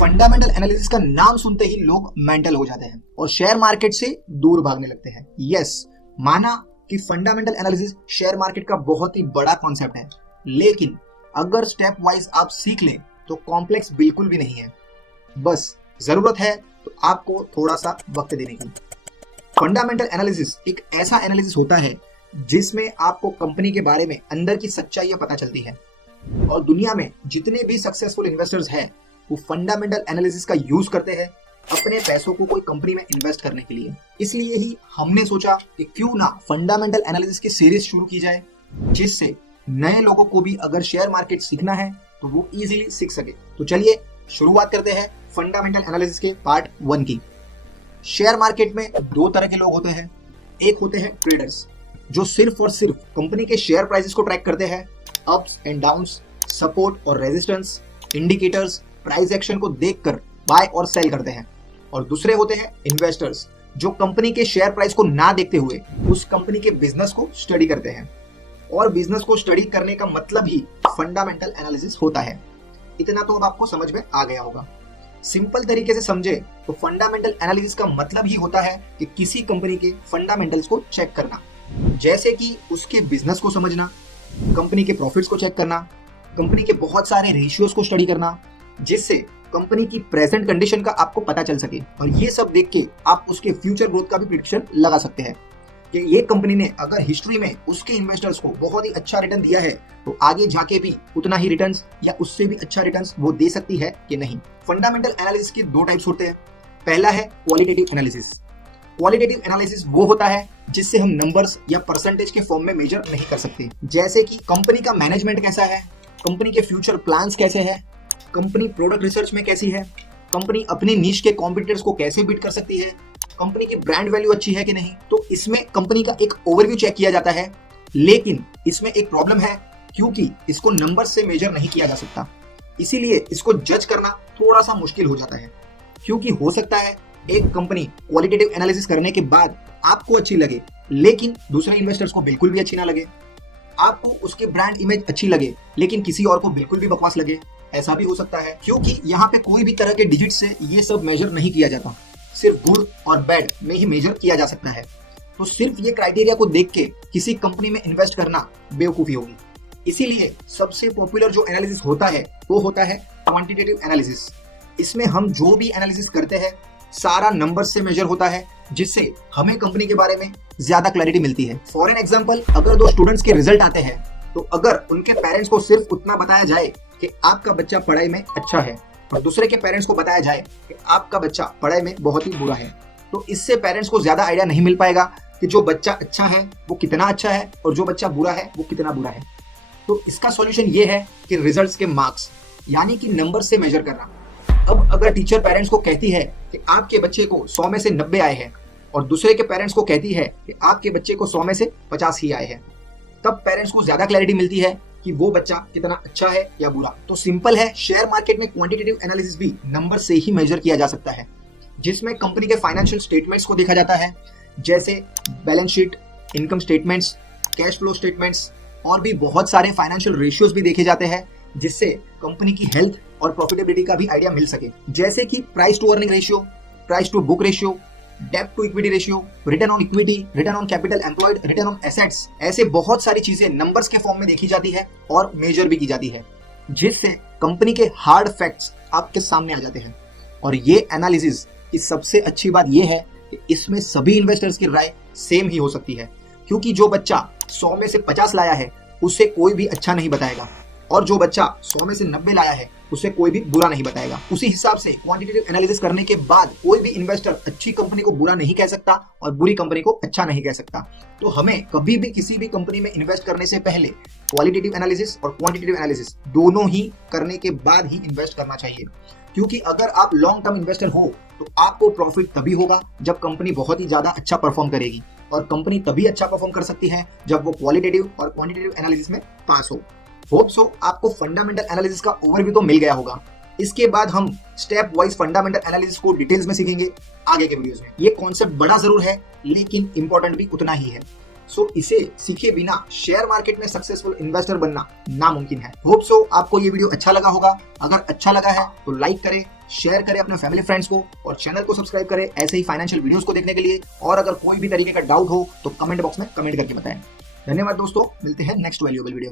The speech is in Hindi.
फंडामेंटल एनालिसिस का नाम सुनते ही लोग मेंटल हो जाते हैं और शेयर मार्केट से दूर भागने लगते हैं। यस, माना कि फंडामेंटल एनालिसिस शेयर मार्केट का बहुत ही बड़ा कॉन्सेप्ट है, लेकिन अगर स्टेप वाइज आप सीख लें तो कॉम्प्लेक्स बिल्कुल भी नहीं है। बस जरूरत है तो आपको थोड़ा सा वक्त देने की। फंडामेंटल एनालिसिस एक ऐसा एनालिसिस होता है जिसमें आपको कंपनी के बारे में अंदर की सच्चाइयां पता चलती है। और दुनिया में जितने भी सक्सेसफुल इन्वेस्टर्स हैं वो फंडामेंटल एनालिसिस का यूज करते हैं अपने पैसों को कोई कंपनी में इन्वेस्ट करने के लिए। इसलिए ही हमने सोचा कि क्यों ना फंडामेंटल एनालिसिस की सीरीज शुरू की जाए, जिससे नए लोगों को भी अगर शेयर मार्केट सीखना है तो वो इजीली सीख सके। तो चलिए शुरुआत करते हैं फंडामेंटल एनालिसिस के पार्ट 1 की। शेयर मार्केट में दो तरह के लोग होते हैं। एक होते हैं ट्रेडर्स, जो सिर्फ और सिर्फ कंपनी के शेयर प्राइसेस को ट्रैक करते हैं, अप्स एंड डाउन्स, सपोर्ट और रेजिस्टेंस, इंडिकेटर्स, प्राइस एक्शन को देखकर बाय और सेल करते हैं। और दूसरे होते हैं इन्वेस्टर्स, जो कंपनी के शेयर प्राइस को ना देखते हुए उस कंपनी के बिजनेस को स्टडी करते हैं। और बिजनेस को स्टडी करने का मतलब ही फंडामेंटल एनालिसिस होता है। इतना तो अब आपको समझ में आ गया होगा। सिंपल तरीके से समझे तो फंडामेंटल एनालिसिस का मतलब ही होता है कि किसी कंपनी के फंडामेंटल्स को चेक करना, जैसे कि उसके बिजनेस को समझना, कंपनी के प्रॉफिट्स को चेक करना, कंपनी के बहुत सारे रेशियोज को स्टडी करना, जिससे कंपनी की प्रेजेंट कंडीशन का आपको पता चल सके। और ये सब देख के आप उसके फ्यूचर ग्रोथ का भी प्रेडिक्शन लगा सकते हैं कि ये कंपनी ने अगर हिस्ट्री में उसके इन्वेस्टर्स को बहुत ही अच्छा रिटर्न दिया है तो आगे जाके भी उतना ही रिटर्न्स या उससे भी अच्छा रिटर्न्स वो दे सकती है कि नहीं। फंडामेंटल एनालिसिस के दो टाइप्स होते हैं। पहला है क्वालिटेटिव एनालिसिस। क्वालिटेटिव एनालिसिस वो होता है जिससे हम नंबर्स या परसेंटेज के फॉर्म में मेजर नहीं कर सकते, जैसे कि कंपनी का मैनेजमेंट कैसा है, कंपनी के फ्यूचर प्लान्स कैसे हैं, कंपनी प्रोडक्ट रिसर्च में कैसी है, कंपनी अपनी नीश के कॉम्पिटिटर्स को कैसे बीट कर सकती है, कंपनी की ब्रांड वैल्यू अच्छी है कि नहीं। तो इसमें कंपनी का एक ओवरव्यू चेक किया जाता है, लेकिन इसमें एक प्रॉब्लम है क्योंकि इसको नंबर से मेजर नहीं किया जा सकता। इसीलिए इसको जज करना थोड़ा सा मुश्किल हो जाता है, क्योंकि हो सकता है एक कंपनी क्वालिटेटिव एनालिसिस करने के बाद आपको अच्छी लगे लेकिन दूसरे इन्वेस्टर्स को बिल्कुल भी अच्छी ना लगे। आपको उसके ब्रांड इमेज अच्छी लगे लेकिन किसी और को बिल्कुल भी बकवास लगे। ऐसा भी हो सकता है क्योंकि यहाँ पे कोई भी तरह के डिजिट से ये सब मेजर नहीं किया जाता, सिर्फ गुड और बैड में ही मेजर किया जा सकता है। तो सिर्फ ये क्राइटेरिया को देख के किसी कंपनी में इन्वेस्ट करना बेवकूफी होगी। इसीलिए सबसे पॉपुलर जो एनालिसिस होता है वो होता है क्वांटिटेटिव एनालिसिस। इसमें हम जो भी एनालिसिस करते हैं सारा नंबर से मेजर होता है, जिससे हमें कंपनी के बारे में ज्यादा क्लैरिटी मिलती है। फॉर एन एग्जांपल, अगर दो स्टूडेंट्स के रिजल्ट आते हैं तो अगर उनके पेरेंट्स को सिर्फ उतना बताया जाए कि आपका बच्चा पढ़ाई में अच्छा है और दूसरे के पेरेंट्स को बताया जाए कि आपका बच्चा पढ़ाई में बहुत ही बुरा है, तो इससे पेरेंट्स को ज्यादा आइडिया नहीं मिल पाएगा कि जो बच्चा अच्छा है वो कितना अच्छा है और जो बच्चा बुरा है वो कितना बुरा है। तो इसका सॉल्यूशन ये है कि रिजल्ट्स के मार्क्स यानी कि नंबर से मेजर करना। अब अगर टीचर पेरेंट्स को कहती है कि आपके बच्चे को 100 में से 90 आए हैं और दूसरे के पेरेंट्स को कहती है कि आपके बच्चे को 100 में से 50 ही आए हैं, तब पेरेंट्स को ज्यादा क्लैरिटी मिलती है कि वो बच्चा कितना अच्छा है या बुरा। तो सिंपल है, शेयर मार्केट में क्वांटिटेटिव एनालिसिस भी नंबर से ही मेजर किया जा सकता है, जिसमें कंपनी के फाइनेंशियल स्टेटमेंट्स को देखा जाता है, जैसे balance sheet, income statements, cash flow statements और भी बहुत सारे फाइनेंशियल रेशियोज भी देखे जाते हैं, जिससे कंपनी की हेल्थ और प्रॉफिटेबिलिटी का भी आइडिया मिल सके, जैसे कि price to earning ratio, price to book ratio, डेब्ट to equity ratio, return on equity, return on capital employed, return on assets. ऐसे बहुत सारी चीजें नंबर्स के फॉर्म में देखी जाती है और मेजर भी की जाती है, जिससे कंपनी के हार्ड फैक्ट्स आपके सामने आ जाते हैं। और ये एनालिसिस की सबसे अच्छी बात यह है कि इसमें सभी इन्वेस्टर्स की राय सेम ही हो सकती है, क्योंकि जो बच्चा 100 में से 50 लाया है उसे कोई भी अच्छा नहीं बताएगा और जो बच्चा 100 में से 90 लाया है उसे कोई भी बुरा नहीं बताएगा। उसी हिसाब से क्वांटिटेटिव एनालिसिस करने के बाद कोई भी इन्वेस्टर अच्छी कंपनी को बुरा नहीं कह सकता और बुरी कंपनी को अच्छा नहीं कह सकता। तो हमें कभी भी किसी भी कंपनी में इन्वेस्ट करने से पहले क्वालिटेटिव एनालिसिस और क्वांटिटेटिव एनालिसिस दोनों ही करने के बाद ही इन्वेस्ट करना चाहिए, क्योंकि अगर आप लॉन्ग टर्म इन्वेस्टर हो तो आपको प्रॉफिट तभी होगा जब कंपनी बहुत ही ज्यादा अच्छा परफॉर्म करेगी, और कंपनी तभी अच्छा परफॉर्म कर सकती है जब वो क्वालिटेटिव और क्वांटिटेटिव एनालिसिस में पास हो। होप सो आपको फंडामेंटल एनालिसिस का ओवरव्यू तो मिल गया होगा। इसके बाद हम स्टेप वाइज फंडामेंटल एनालिसिस को डिटेल्स में सीखेंगे आगे के वीडियोस में। ये कॉन्सेप्ट बड़ा जरूर है लेकिन इंपॉर्टेंट भी उतना ही है। सो इसे सीखे बिना शेयर मार्केट में सक्सेसफुल इन्वेस्टर बनना नामुमकिन है। होप सो आपको ये वीडियो अच्छा लगा होगा। अगर अच्छा लगा है तो लाइक करें, शेयर करें अपने फैमिली फ्रेंड्स को और चैनल को सब्सक्राइब करें ऐसे ही फाइनेंशियल वीडियोस को देखने के लिए। और अगर कोई भी तरीके का डाउट हो तो कमेंट बॉक्स में कमेंट करके बताएं। धन्यवाद दोस्तों, मिलते हैं नेक्स्ट वैल्यूएबल वीडियो में।